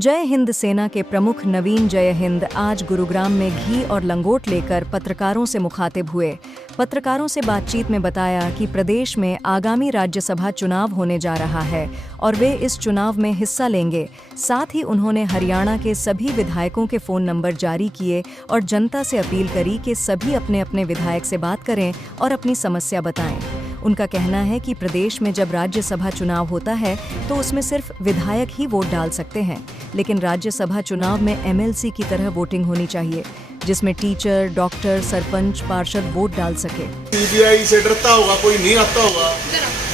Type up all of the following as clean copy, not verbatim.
जय हिंद सेना के प्रमुख नवीन जय हिंद आज गुरुग्राम में घी और लंगोट लेकर पत्रकारों से मुखातिब हुए। पत्रकारों से बातचीत में बताया कि प्रदेश में आगामी राज्यसभा चुनाव होने जा रहा है और वे इस चुनाव में हिस्सा लेंगे। साथ ही उन्होंने हरियाणा के सभी विधायकों के फ़ोन नंबर जारी किए और जनता से अपील करी कि सभी अपने अपने विधायक से बात करें और अपनी समस्या बताएं। उनका कहना है कि प्रदेश में जब राज्यसभा चुनाव होता है तो उसमें सिर्फ विधायक ही वोट डाल सकते हैं, लेकिन राज्यसभा चुनाव में एमएलसी की तरह वोटिंग होनी चाहिए, जिसमें टीचर, डॉक्टर, सरपंच, पार्षद वोट डाल सके। सीबीआई से डरता होगा, कोई नहीं आता होगा,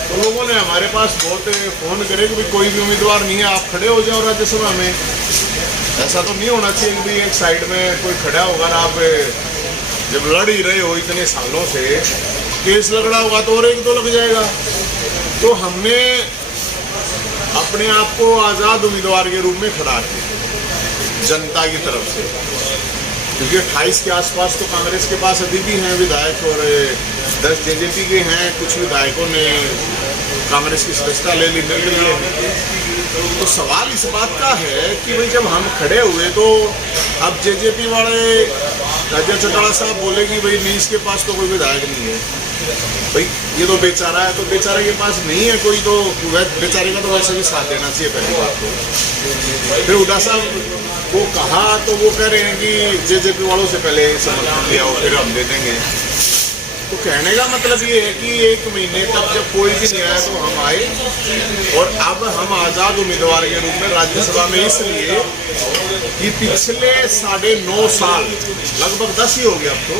तो लोगों ने हमारे पास बहुत फोन करे कि कोई भी उम्मीदवार नहीं है, आप खड़े हो जाओ राज्यसभा में। ऐसा तो नहीं होना चाहिए कि एक साइड में कोई खड़ा होगा, आप जब लड़ ही रहे हो इतने सालों से, केस लगड़ा होगा तो और एक दो लग जाएगा। तो हमने अपने आप को आज़ाद उम्मीदवार के रूप में खड़ा किया जनता की तरफ से, क्योंकि 28 के आसपास तो कांग्रेस के पास अभी भी हैं विधायक और 10 जेजेपी के हैं। कुछ विधायकों ने कांग्रेस की सदस्यता ले ली, निकल लिए। तो सवाल इस बात का है कि भाई जब हम खड़े हुए तो अब जेजेपी वाले राजा चौटाला साहब बोले कि भाई नहीं, इसके पास तो कोई विधायक नहीं है। भाई ये तो बेचारा है, तो बेचारे के पास नहीं है कोई, तो बेचारे का तो वैसे भी साथ देना चाहिए पहली बात तो। फिर हुड्डा साहब को कहा तो वो कह रहे हैं कि जेजेपी वालों से पहले समर्थन लिया हो फिर हम दे देंगे। तो कहने का मतलब ये है कि 1 महीने तक जब कोई भी नहीं आया तो हम आए, और अब हम आज़ाद उम्मीदवार के रूप में राज्यसभा में इसलिए कि पिछले 9.5 साल, लगभग 10 ही हो गया अब तो,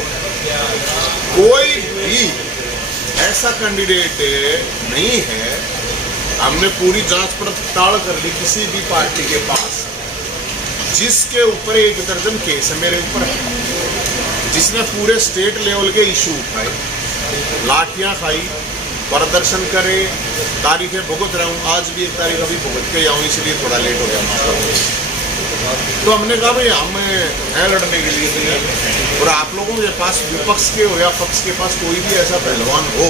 कोई भी ऐसा कैंडिडेट नहीं है। हमने पूरी जांच पड़ताल कर ली किसी भी पार्टी के पास जिसके ऊपर 1 दर्जन केस है मेरे ऊपर, जिसने पूरे स्टेट लेवल के इशू उठाए, लाठियां खाई, प्रदर्शन करे, तारीखें भुगत रहा हूँ, आज भी 1 तारीख अभी भुगत के आऊँ, इसलिए थोड़ा लेट हो गया। तो हमने कहा भाई हम हैं लड़ने के लिए नहीं, और आप लोगों के पास विपक्ष के हो या पक्ष के पास कोई भी ऐसा पहलवान हो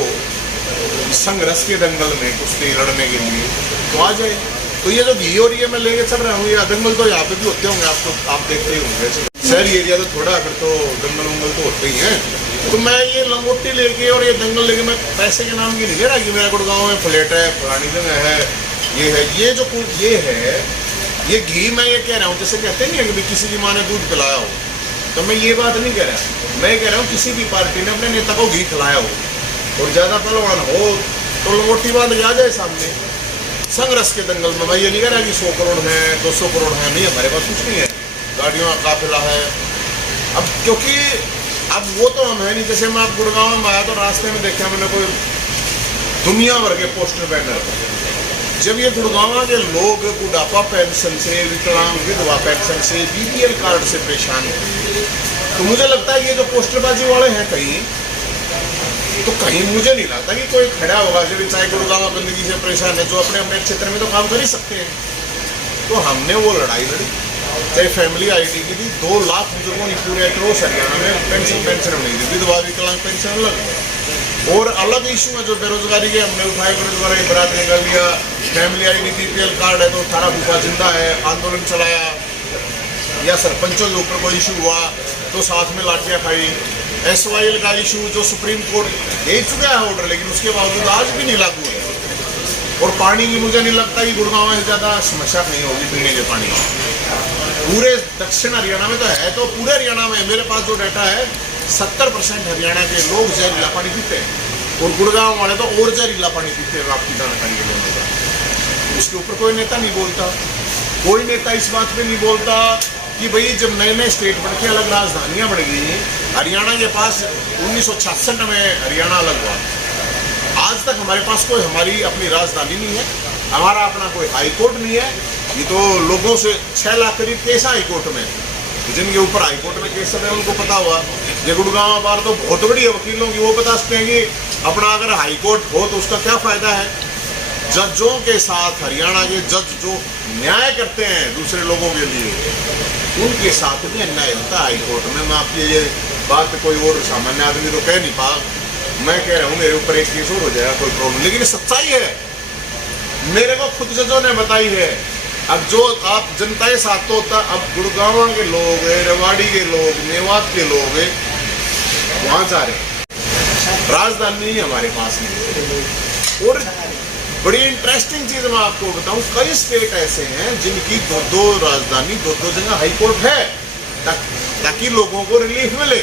संघर्ष के दंगल में कुश्ती लड़ने के लिए तो आ जाए। तो ये जो घी और ये मैं लेके चल रहा हूँ, ये दंगल तो यहाँ पे भी होते होंगे, आप देखते ही होंगे। शहरी एरिया तो थोड़ा फिर तो दंगल वंगल तो होते ही हैं। तो मैं ये लंगोटी लेके और ये दंगल लेके मैं पैसे के नाम की नहीं ले रहा कि मेरा गुड़गांव में फ्लैट है, फलानी जगह है, ये है, ये जो ये है, ये घी मैं ये कह रहा हूँ, जैसे कहते नहीं है कि किसी की माँ ने दूध पिलाया हो, तो मैं ये बात नहीं कह रहा। मैं कह रहा हूँ किसी भी पार्टी ने अपने नेता को घी खिलाया हो और ज़्यादा पहलवान हो तो लंगोटी बांध के आ जाए सामने संघर्ष के दंगल में। मैं ये नहीं कह रहा कि 100 करोड़ है, 200 करोड़ है, नहीं, हमारे पास कुछ नहीं है, गाड़ियों का काफिला है। अब क्योंकि अब वो तो हम है नहीं। जैसे मैं आप गुड़गांव में आया तो रास्ते में देखा मैंने कोई दुनिया भर के पोस्टर बैनर। जब ये गुड़गांव के लोग बुढ़ापा पेंशन से, विकलांग विधवा पेंशन से, बीपीएल कार्ड से परेशान हैं, तो मुझे लगता है ये जो पोस्टरबाजी वाले हैं कहीं मुझे नहीं लगता कि कोई खड़ा होगा जो चाहे गुड़गांव गंदगी से परेशान है, जो अपने अपने क्षेत्र में तो काम कर ही सकते हैं। तो हमने वो लड़ाई लड़ी, चाहे फैमिली आईडी की थी, 2 लाख बुजुर्गों ने पूरे अक्रॉस हरियाणा में पेंशन नहीं दी, विधवा विकलांग पेंशन अलग। और अलग इशू है जो बेरोजगारी के हमने उठाए, बेरोजगारी बरात निकाल लिया, फैमिली आईडी बीपीएल कार्ड है तो 18 भूपा जिंदा है, आंदोलन चलाया, या सरपंचों के ऊपर कोई इशू हुआ तो साथ में लाठियां खाई। SYL का इशू जो सुप्रीम कोर्ट दे चुका है ऑर्डर, लेकिन उसके बावजूद आज भी नहीं लागू है। और पानी की मुझे नहीं लगता कि गुड़गांव में ज़्यादा समस्या नहीं होगी पीने के पानी की। पूरे दक्षिण हरियाणा में तो है, तो पूरे हरियाणा में मेरे पास जो डाटा है 70% हरियाणा के लोग जहरीला पानी पीते हैं, और गुड़गांव वाले तो और जहरीला पानी पीते हैं। आपकी जानकारी के लिए उसके ऊपर कोई नेता नहीं बोलता, कोई नेता इस बात पे नहीं बोलता कि भाई जब नए स्टेट बन के अलग राजधानियां बन गई, हरियाणा के पास 1966 में हरियाणा अलग हुआ, आज तक हमारे पास कोई हमारी अपनी राजधानी नहीं है, हमारा अपना कोई हाई कोर्ट नहीं है। ये तो लोगों से 6 लाख करीब केस हाई कोर्ट में, जिनके ऊपर हाई कोर्ट में केस है उनको पता हुआ। ये गुड़गांव बार तो बहुत बड़ी है वकीलों की, वो बता सकते हैं कि अपना अगर हाई कोर्ट हो तो उसका क्या फायदा है। जजों के साथ हरियाणा के जज जो न्याय करते हैं दूसरे लोगों के लिए, उनके साथ भी अन्याय होता है हाई कोर्ट में। मैं आपकी ये बात कोई और सामान्य आदमी तो कह नहीं पा, मैं कह रहा हूँ मेरे ऊपर एक केस और हो जाएगा कोई प्रॉब्लम, लेकिन सच्चाई है, मेरे को खुद जजों ने बताई है अब जो आप जनता के साथ तो होता, अब गुड़गांव के लोग हैं, रेवाड़ी के लोग, मेवात के लोग हैं, वहां जा रहे हैं। राजधानी ही हमारे पास नहीं। और बड़ी इंटरेस्टिंग चीज मैं आपको बताऊं, कई स्टेट ऐसे हैं जिनकी दो राजधानी, दो जगह हाई कोर्ट है, ताकि लोगों को रिलीफ मिले।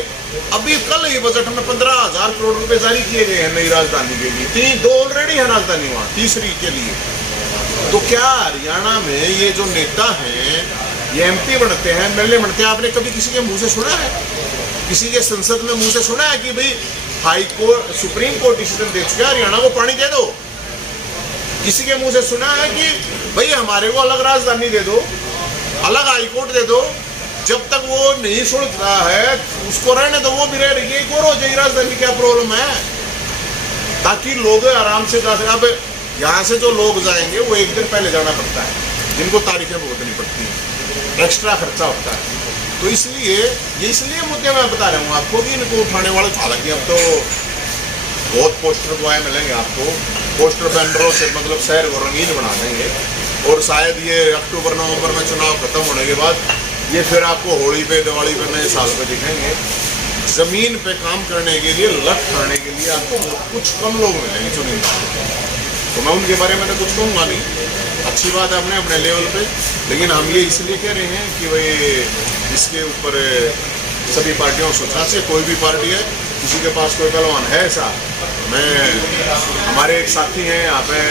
अभी कल ही बजट में 15,000 करोड़ रुपए जारी किए गए हैं नई राजधानी के लिए। दो ऑलरेडी है राजधानी, वहां तीसरी के लिए। तो क्या हरियाणा में ये जो नेता हैं, ये एमपी बनते हैं, एमएलए बनते हैं, आपने कभी किसी के मुंह से सुना है, किसी के संसद में मुंह से सुना है कि भाई high court, supreme court decision दे चुका है, हरियाणा को पानी दे दो? किसी के मुंह से सुना है कि भाई हमारे को अलग राजधानी दे दो, अलग हाई कोर्ट दे दो? जब तक वो नहीं सुनता है उसको रहने दो, वो भी रह रही है, एक और हो जाएगी राजधानी, क्या प्रॉब्लम है? ताकि लोग आराम से जा सके। अब यहाँ से जो लोग जाएंगे वो एक दिन पहले जाना पड़ता है, जिनको तारीखें भुगतनी पड़ती हैं, एक्स्ट्रा खर्चा होता है। तो इसलिए मुद्दे मैं बता रहा हूँ आपको कि इनको उठाने वाले, हालांकि अब तो बहुत पोस्टर बॉय मिलेंगे आपको, पोस्टर बैनरों से मतलब शहर को रंगीन बना देंगे। और शायद ये अक्टूबर नवंबर में चुनाव खत्म होने के बाद ये फिर आपको होली पे, दिवाली पे, नए साल पे दिखेंगे। जमीन पे काम करने के लिए, लट खाने के लिए आपको कुछ कम लोग मिलेंगे चुनिंदा। तो मैं उनके बारे में तो कुछ कहूँगा नहीं, अच्छी बात है अपने अपने लेवल पे, लेकिन हम ये इसलिए कह रहे हैं कि भाई इसके ऊपर सभी पार्टियों को सोचना चाहिए। कोई भी पार्टी है, किसी के पास कोई पहलवान है ऐसा, हमारे एक साथी हैं यहाँ पे,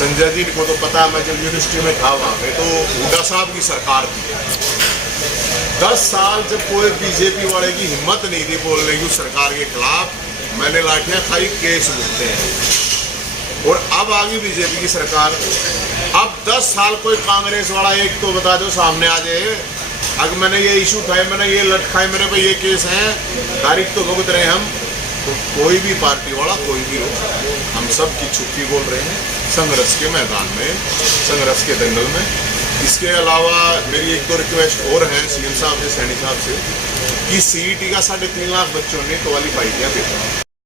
संजय जी को तो पता है, मैं जब यूनिवर्सिटी में था वहाँ पे, तो हुड्डा साहब की सरकार थी। 10 साल जब कोई बीजेपी वाले की हिम्मत नहीं थी बोलने की उस सरकार के खिलाफ, मैंने लाठियाँ खाई, केस भुगते हैं। और अब आ गई बीजेपी की सरकार। अब 10 साल कोई कांग्रेस वाला एक तो बता दो सामने आ जाए, अगर मैंने ये इशू उठाए, मैंने ये लट खाए, मेरे पे ये केस हैं, तारीख तो भुगत रहे हम। तो कोई भी पार्टी वाला, कोई भी हो, हम सब की छुट्टी बोल रहे हैं संघर्ष के मैदान में, संघर्ष के दंगल में। इसके अलावा मेरी एक दो रिक्वेस्ट और है सीएम साहब से, सैनी साहब से, कि सीईटी का 3.5 लाख बच्चों ने क्वालिफाई किया पेपर।